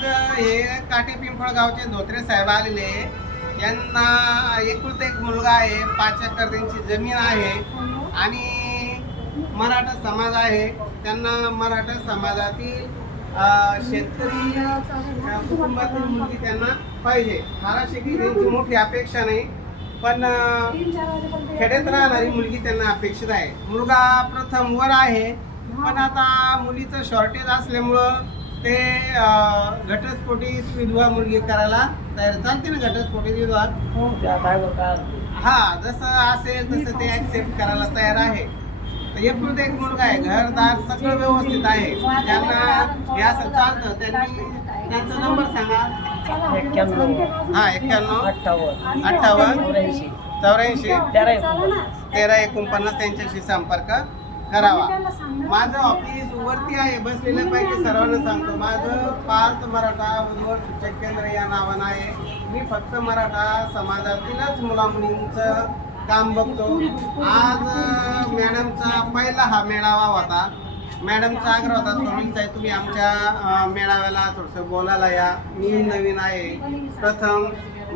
आज हे काटे पिंपळगावचे धोत्रे साहेब आलेले. यांना एकुलता एक मुलगा आहे पाच एकर त्यांची जमीन आहे. आणि मराठा समाज आहे. त्यांना मराठा समाजातील शेतकरी कुटुंबातील मुलगी त्यांना पाहिजे. महाराष्ट्र त्यांची मोठी अपेक्षा नाही पण खेड्यात राहणारी मुलगी त्यांना अपेक्षित आहे. मुलगा प्रथम वर आहे पण आता मुलीचं शॉर्टेज असल्यामुळं ते घटस्फोटी विधवा मुलगी करायला तयार चालते ना घटस्फोटी विधवा? हा जसं असेल तसं ते ऍक्सेप्ट करायला तयार आहे. तर एकुलता एक मुलगा आहे घरदार सगळं व्यवस्थित आहे. ज्यांना हे असं चालतं त्यांनी त्यांचा नंबर सांगा. हा एक्क्याण्णव. अठ्ठावन्न. अठ्ठावन्न. चौऱ्याऐंशी. चौऱ्याऐंशी. तेरा एकोणपन्नास. तेरा एकोणपन्नास त्यांच्याशी संपर्क. करावा. माझं ऑफिस वरती आहे बसलेल्यापैकी सर्वांना सांगतो. माझं पार्थ मराठा उद्भव सूचक केंद्र या नावानं आहे. मी फक्त मराठा समाजातीलच मुलामुलींचं काम बघतो. आज मॅडमचा पहिला हा मेळावा होता. मॅडमचा आग्रह होता सोनील साहेब तुम्ही आमच्या मेळाव्याला थोडंसं बोलायला या. मी नवीन आहे. प्रथम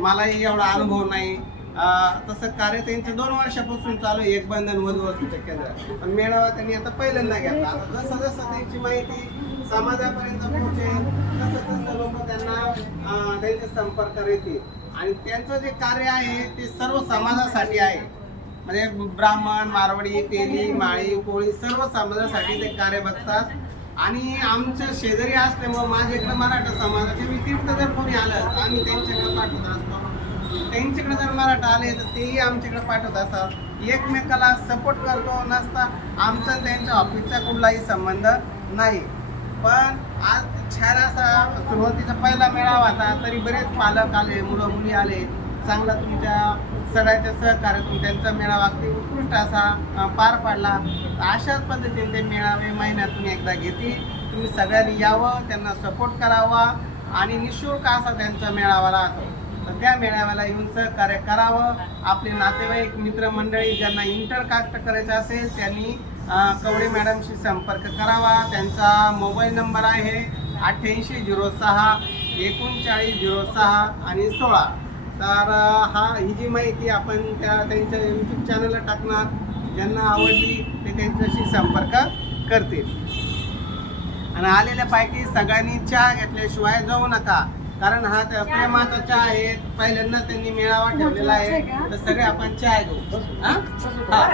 मलाही एवढा अनुभव नाही. तसं कार्य त्यांचं दोन वर्षापासून चालू आहे एक बंधन वधू वस्तूच्या केंद्र पण मेळावा त्यांनी आता पहिल्यांदा घेतला. आता जसं जसं त्यांची माहिती समाजापर्यंत पोहोचेल तसं तसं लोक त्यांना त्यांचे संपर्क येतील आणि त्यांचं जे कार्य आहे ते सर्व समाजासाठी आहे. म्हणजे ब्राह्मण मारवाडी तेली माळी कोळी सर्व समाजासाठी ते कार्य बघतात. आणि आमच्या शेजारी असल्यामुळे माझ्याकडे मराठा समाजाचे व्यतिरिक्त जर कोणी आलं तर आम्ही त्यांच्याकडे पाठवत असतो. त्यांच्याकडे जर मराठा आले तर तेही आमच्याकडे पाठवत असतात. एकमेकाला सपोर्ट करतो नसता आमचा त्यांच्या ऑफिसचा कुठलाही संबंध नाही. पण आज छान असा सुरुवातीचा पहिला मेळावा होता तरी बरेच पालक आले मुलं मुली आले. चांगला तुमच्या सगळ्याच्या सहकार्यातून त्यांचा मेळावा अगदी उत्कृष्ट असा पार पाडला. अशाच पद्धतीने ते मेळावे महिन्यातून एकदा घेतील. तुम्ही सगळ्यांनी यावं त्यांना सपोर्ट करावा आणि निशुल्क असा त्यांचा मेळावा राहतो. तर त्या मेळाव्याला येऊन सहकार्य करावं. आपले नातेवाईक मित्रमंडळी ज्यांना इंटरकास्ट करायचं असेल त्यांनी कवडे मॅडमशी संपर्क करावा. त्यांचा मोबाईल नंबर आहे अठ्ठ्याऐंशी झिरो सहा एकोणचाळीस झिरो सहा आणि सोळा. तर हा ही जी माहिती आपण त्या त्यांच्या यूट्यूब चॅनलला टाकणार ज्यांना आवडली ते त्यांच्याशी संपर्क करतील. आणि आलेल्या पैकी सगळ्यांनी चहा घेतल्याशिवाय जाऊ नका. कारण हा त्या प्रेमाचा चहा आहे. पहिल्यांदा त्यांनी मेळावा ठेवलेला आहे. तर सगळे आपण चहा घेऊ. हा? हा.